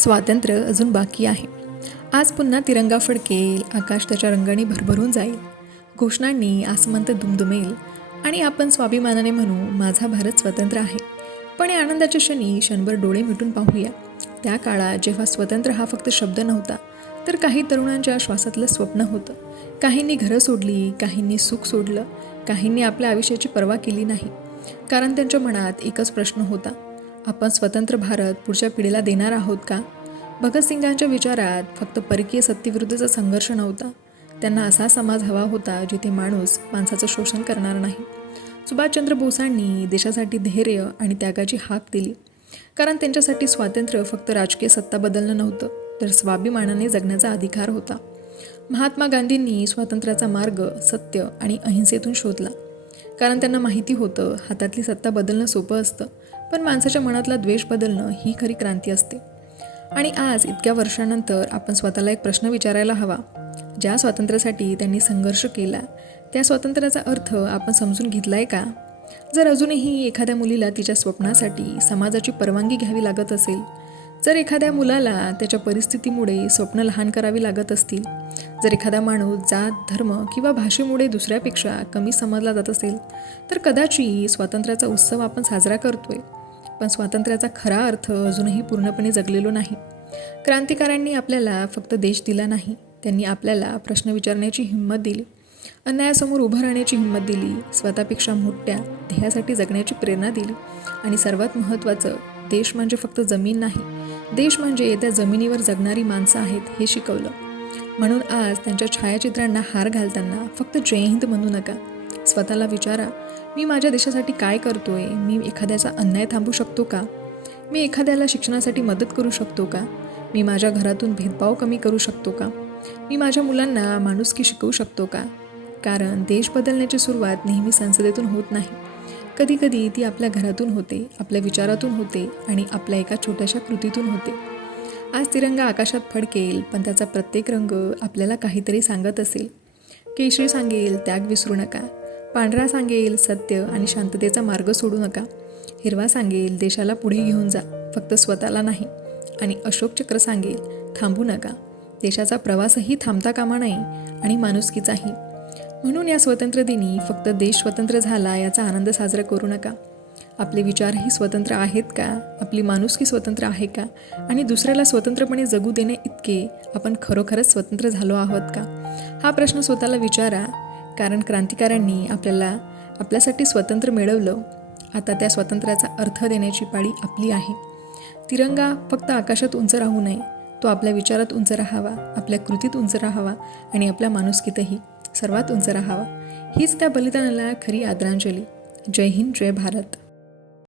स्वातंत्र्य अजून बाकी आहे. आज पुन्हा तिरंगा फडकेल, आकाश त्याच्या रंगाने भरभरून जाईल, घोषणांनी आसमंत दुमदुमेल आणि आपण स्वाभिमानाने म्हणू, माझा भारत स्वतंत्र आहे. पण या आनंदाच्या क्षणी क्षणभर डोळे मिटून पाहूया त्या काळात, जेव्हा स्वतंत्र हा फक्त शब्द नव्हता, तर काही तरुणांच्या श्वासातलं स्वप्न होतं. काहींनी घरं सोडली, काहींनी सुख सोडलं, काहींनी आपल्या आयुष्याची पर्वा केली नाही, कारण त्यांच्या मनात एकच प्रश्न होता: आपण स्वतंत्र भारत पुढच्या पिढीला देणार आहोत का? भगतसिंगांच्या विचारात फक्त परकीय सत्तेविरुद्धचा संघर्ष नव्हता, त्यांना असा समाज हवा होता जिथे माणूस माणसाचं शोषण करणार नाही. सुभाषचंद्र बोसांनी देशासाठी धैर्य आणि त्यागाची हाक दिली, कारण त्यांच्यासाठी स्वातंत्र्य फक्त राजकीय सत्ता बदलणं नव्हतं, तर स्वाभिमानाने जगण्याचा अधिकार होता. महात्मा गांधींनी स्वातंत्र्याचा मार्ग सत्य आणि अहिंसेतून शोधला, कारण त्यांना माहिती होतं हातातली सत्ता बदलणं सोपं असतं, पण माणसाच्या मनातला द्वेष बदलणं ही खरी क्रांती असते. आणि आज इतक्या वर्षानंतर आपण स्वतःला एक प्रश्न विचारायला हवा: ज्या स्वातंत्र्यासाठी त्यांनी संघर्ष केला, त्या स्वातंत्र्याचा अर्थ आपण समजून घेतलाय का? जर अजूनही एखाद्या मुलीला तिच्या स्वप्नासाठी समाजाची परवानगी घ्यावी लागत असेल, जर एखाद्या मुलाला त्याच्या परिस्थितीमुळे स्वप्न लहान करावी लागत असतील, जर एखादा माणूस जात, धर्म किंवा भाषेमुळे दुसऱ्यापेक्षा कमी समजला जात असेल, तर कदाचित स्वातंत्र्याचा उत्सव आपण साजरा करतोय, पण स्वातंत्र्याचा खरा अर्थ अजूनही पूर्णपणे जगलेलो नाही. क्रांतिकारांनी आपल्याला फक्त देश दिला नाही, त्यांनी आपल्याला प्रश्न विचारण्याची हिंमत दिली, अन्यायासमोर उभं राहण्याची हिंमत दिली, स्वतःपेक्षा मोठ्या ध्येयासाठी जगण्याची प्रेरणा दिली, आणि सर्वात महत्त्वाचं, देश म्हणजे फक्त जमीन नाही, देश म्हणजे त्या जमिनीवर जगणारी माणसं आहेत हे शिकवलं. म्हणून आज त्यांच्या छायाचित्रांना हार घालताना फक्त जय हिंद म्हणू नका. स्वतःला विचारा, मी माझ्या देशासाठी काय करतोय? मी एखाद्याचा अन्याय थांबवू शकतो का? मी एखाद्याला शिक्षणासाठी मदत करू शकतो का? मी माझ्या घरातून भेदभाव कमी करू शकतो का? मी माझ्या मुलांना माणुसकी शिकवू शकतो का? कारण देश बदलण्याची सुरुवात नेहमी संसदेतून होत नाही. कधीकधी ती आपल्या घरातून होते, आपल्या विचारातून होते आणि आपल्या एका छोट्याशा कृतीतून होते. आज तिरंगा आकाशात फडकेल, पण त्याचा प्रत्येक रंग आपल्याला काहीतरी सांगत असेल. केशरी सांगेल त्याग विसरू नका, पांढरा सांगेल सत्य आणि शांततेचा मार्ग सोडू नका, हिरवा सांगेल देशाला पुढे घेऊन जा, फक्त स्वतःला नाही, आणि अशोक चक्र सांगेल थांबू नका, देशाचा प्रवासही थांबता कामा नये आणि माणुसकीचाही. म्हणून या स्वातंत्र्यदिनी फक्त देश स्वतंत्र झाला याचा आनंद साजरा करू नका. आपले विचारही स्वतंत्र आहेत का? आपली माणुसकी स्वतंत्र आहे का? आणि दुसऱ्याला स्वतंत्रपणे जगू देणे इतके आपण खरोखरच स्वतंत्र झालो आहोत का? हा प्रश्न स्वतःला विचारा, कारण क्रांतिकारांनी आपल्यासाठी स्वातंत्र्य मिळवलं. आता त्या स्वातंत्र्याचा अर्थ देण्याची पाळी आपली आहे. तिरंगा फक्त आकाशात उंच राहू नये, तो आपल्या विचारात उंच राहावा, आपल्या कृतीत उंच राहावा आणि आपल्या माणुसकीतही सर्वात उंच राहावा. हीच त्या बलिदानाला खरी आदरांजली. जय हिंद, जय भारत.